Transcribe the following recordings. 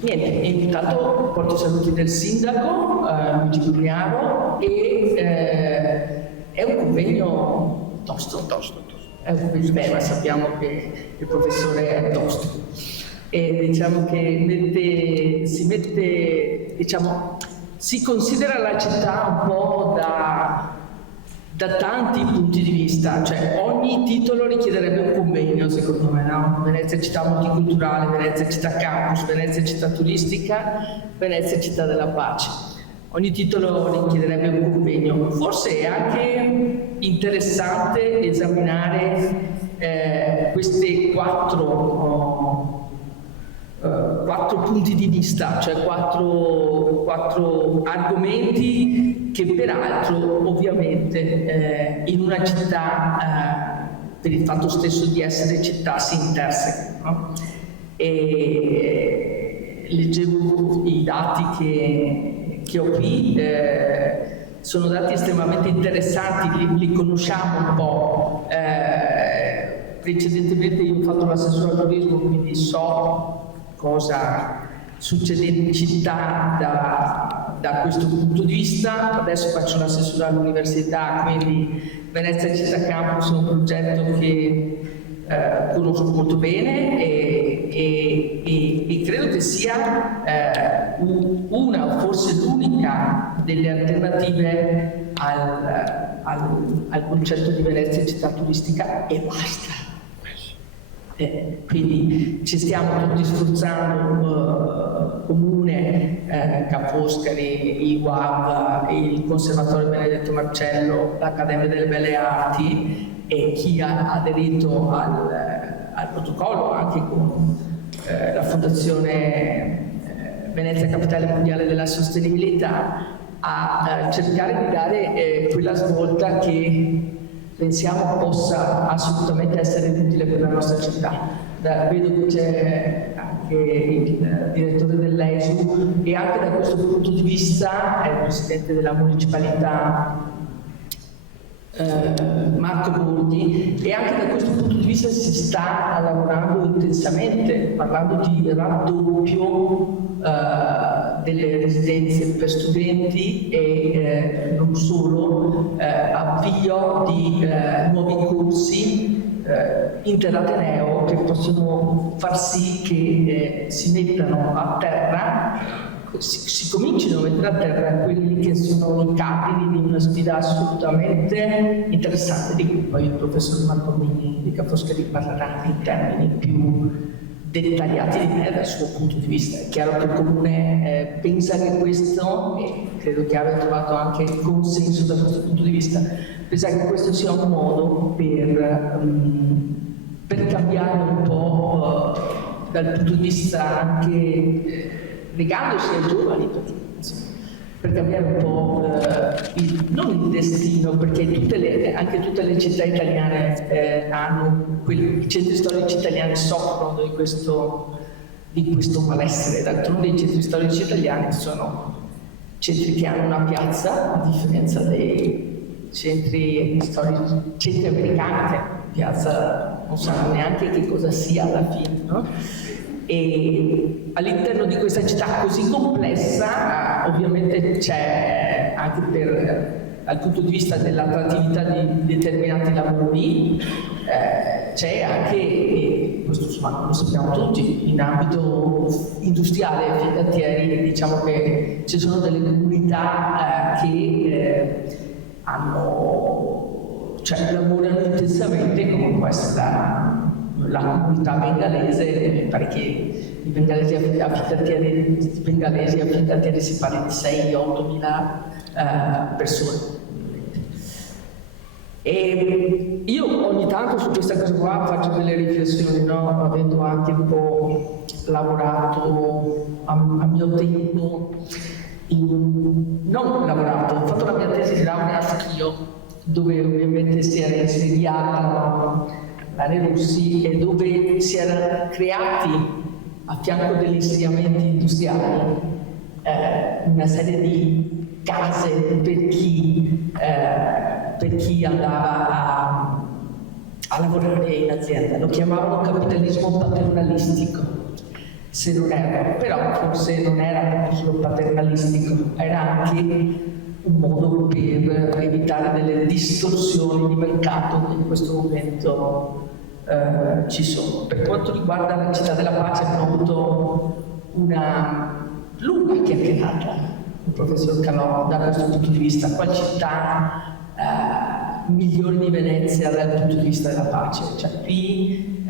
Niente, intanto porto i saluti del sindaco Luigi Gugliaro e è un convegno tosto. È un convegno, ma sappiamo che il professore è tosto e diciamo che si considera la città un po' da tanti punti di vista, cioè ogni titolo richiederebbe un convegno secondo me, no? Venezia è città multiculturale, Venezia è città campus, Venezia è città turistica, Venezia è città della pace. Ogni titolo richiederebbe un convegno. Forse è anche interessante esaminare questi quattro punti di vista, cioè quattro argomenti che peraltro ovviamente in una città per il fatto stesso di essere città si intersecano, no? E leggevo i dati che ho qui, sono dati estremamente interessanti, li conosciamo un po'. Precedentemente io ho fatto l'assessore al turismo, quindi so cosa succede in città da questo punto di vista. Adesso faccio l'assessore all'università, quindi Venezia Città Campus è un progetto che conosco molto bene e credo che sia una, forse l'unica delle alternative al concetto di Venezia Città Turistica e basta. Quindi ci stiamo tutti sforzando, Comune, Ca' Foscari, IWAV, il Conservatorio Benedetto Marcello, l'Accademia delle Belle Arti e chi ha aderito al protocollo anche con la Fondazione Venezia Capitale Mondiale della Sostenibilità a cercare di dare quella svolta che pensiamo possa assolutamente essere utile per la nostra città. Vedo che c'è anche il direttore dell'ESU e anche da questo punto di vista è il presidente della municipalità Marco Borghi, e anche da questo punto di vista si sta lavorando intensamente, parlando di raddoppio delle residenze per studenti e non solo, avvio di nuovi corsi interateneo che possono far sì che si mettano a terra, si cominciano a mettere a terra quelli che sono i cardini di una sfida assolutamente interessante, di cui poi il professor Marcomini di Ca' Foscari parlerà in termini più dettagliati di me dal suo punto di vista. È chiaro che il Comune pensa che questo, e credo che abbia trovato anche il consenso da questo punto di vista, pensa che questo sia un modo per cambiare un po' dal punto di vista anche legandosi ai giovani, perché, insomma, per cambiare un po' non il destino, perché anche tutte le città italiane i centri storici italiani soffrono di questo malessere. D'altronde i centri storici italiani sono centri che hanno una piazza, a differenza dei centri americani, che piazza non sanno neanche che cosa sia alla fine, no? E all'interno di questa città così complessa ovviamente c'è anche dal punto di vista dell'attrattività di determinati lavori, c'è anche, e questo insomma lo sappiamo tutti, in ambito industriale, Fincantieri, diciamo che ci sono delle comunità che lavorano intensamente, come può essere la comunità bengalese. Mi pare che i bengalesi affittatieri si parli di 6-8 mila persone. E io ogni tanto su questa cosa qua faccio delle riflessioni, no? Avendo anche un po' lavorato a mio tempo, ho fatto la mia tesi di laurea a Schio, dove ovviamente si era insediata l'area Russi e dove si erano creati a fianco degli insediamenti industriali una serie di case per chi andava a lavorare in azienda. Lo chiamavano capitalismo paternalistico, se non erro, però forse non era solo paternalistico, era anche un modo per evitare delle distorsioni di mercato che in questo momento ci sono. Per quanto riguarda la città della pace abbiamo avuto una lunga chiacchierata con il professor Calò da questo punto di vista. Qual città migliore di Venezia dal punto di vista della pace? Cioè qui,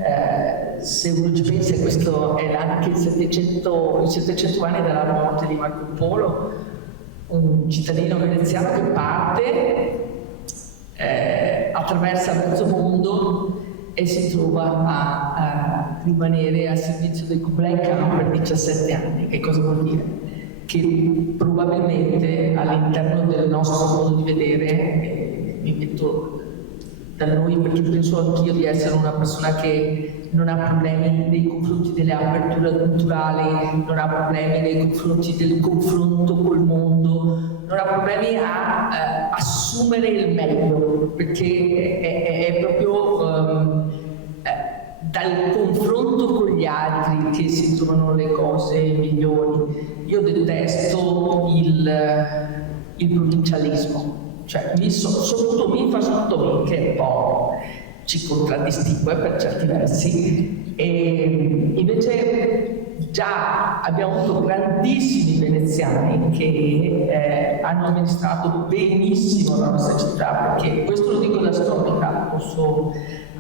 se uno ci pensa, questo è anche i 700 anni dalla morte di Marco Polo, un cittadino veneziano che parte, attraversa mezzo mondo e si trova a rimanere a servizio del Kublai Khan per 17 anni. Che cosa vuol dire? Che probabilmente all'interno del nostro modo di vedere, mi metto da noi perché penso anch'io di essere una persona che non ha problemi nei confronti delle aperture culturali, non ha problemi nei confronti del confronto col mondo, non ha problemi a assumere il meglio, perché è proprio dal confronto con gli altri che si trovano le cose migliori. Io detesto il provincialismo, cioè mi fa sotto me, che un po' ci contraddistingue per certi versi, e invece già abbiamo avuto grandissimi veneziani che hanno amministrato benissimo la nostra città, perché questo lo dico da storica, posso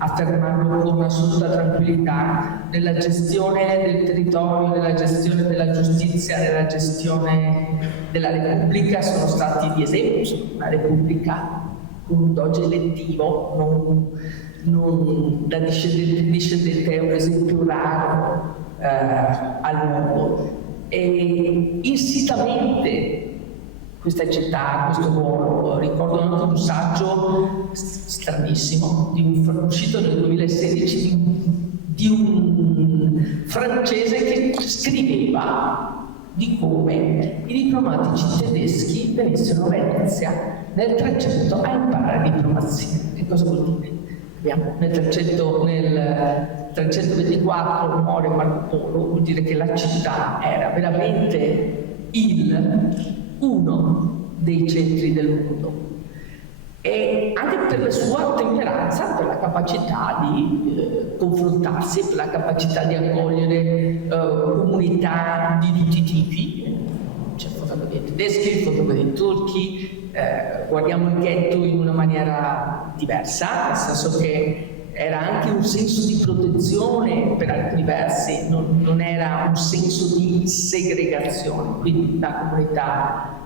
affermarlo con assoluta tranquillità, nella gestione del territorio, nella gestione della giustizia, nella gestione della Repubblica sono stati di esempio. Una Repubblica con un doge elettivo, non da discendente, è un esempio raro al mondo. E insitamente questa città, questo ruolo, ricordo anche un saggio stranissimo uscito nel 2016 di un francese che scriveva di come i diplomatici tedeschi venissero a Venezia nel 300 a imparare diplomazia. Che cosa vuol dire? Abbiamo nel 324 muore Marco Polo, vuol dire che la città era veramente uno dei centri del mondo, e anche per la sua temperanza, per la capacità di confrontarsi, per la capacità di accogliere comunità di tutti i tipi. C'è fotografie tedeschi, fotografie turchi, guardiamo il ghetto in una maniera diversa, nel senso che era anche un senso di protezione per alcuni versi, non era un senso di segregazione, quindi la comunità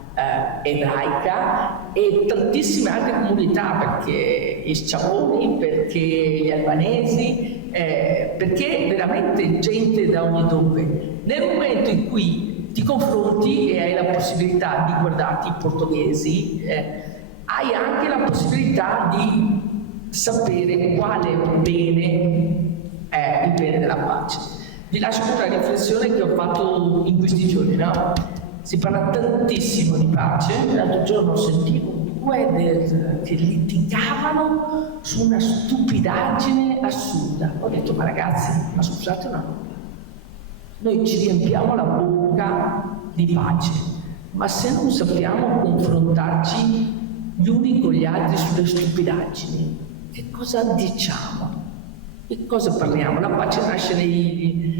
ebraica e tantissime altre comunità, perché gli sciaboni, perché gli albanesi, perché veramente gente da ogni dove. Nel momento in cui ti confronti e hai la possibilità di guardarti i portoghesi, hai anche la possibilità di sapere quale bene è il bene della pace. Vi lascio una riflessione che ho fatto in questi giorni, no? Si parla tantissimo di pace. L'altro giorno sentivo due che litigavano su una stupidaggine assurda. Ho detto, ma ragazzi, ma scusate una cosa, noi ci riempiamo la bocca di pace, ma se non sappiamo confrontarci gli uni con gli altri sulle stupidaggini, che cosa diciamo? Che cosa parliamo? La pace nasce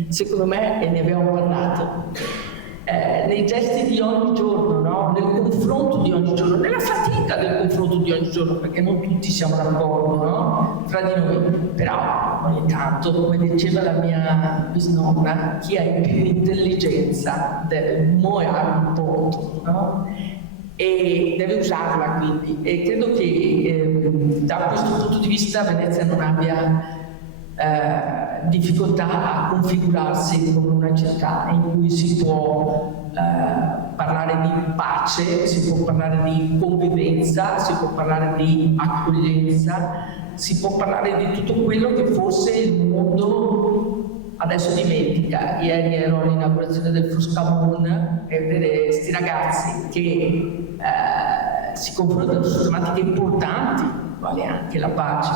secondo me, e ne abbiamo parlato, nei gesti di ogni giorno, no? Nel confronto di ogni giorno, nella fatica del confronto di ogni giorno, perché non tutti siamo d'accordo, no? Tra di noi, però ogni tanto, come diceva la mia bisnonna, chi ha più intelligenza deve muovere un po', no? E deve usarla, quindi, e credo che da questo punto di vista Venezia non abbia difficoltà a configurarsi come una città in cui si può parlare di pace, si può parlare di convivenza, si può parlare di accoglienza, si può parlare di tutto quello che forse il mondo adesso dimentica. Ieri ero all'inaugurazione del Fruscamon e vedere questi ragazzi che si confrontano su tematiche importanti, quale anche la pace,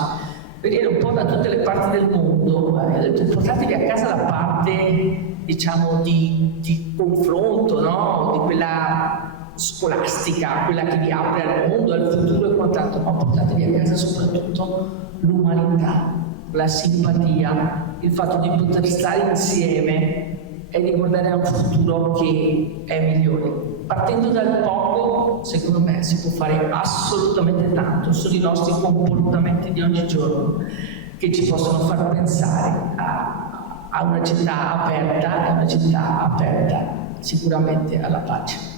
venire un po' da tutte le parti del mondo. Ho detto, portatevi a casa la parte diciamo, di confronto, no? Di quella scolastica, quella che vi apre al mondo, al futuro e quant'altro, ma portatevi a casa soprattutto l'umanità, la simpatia, il fatto di poter stare insieme e di guardare a un futuro che è migliore. Partendo dal poco, secondo me, si può fare assolutamente tanto. Sono i nostri comportamenti di ogni giorno che ci possono far pensare a una città aperta, e una città aperta sicuramente alla pace.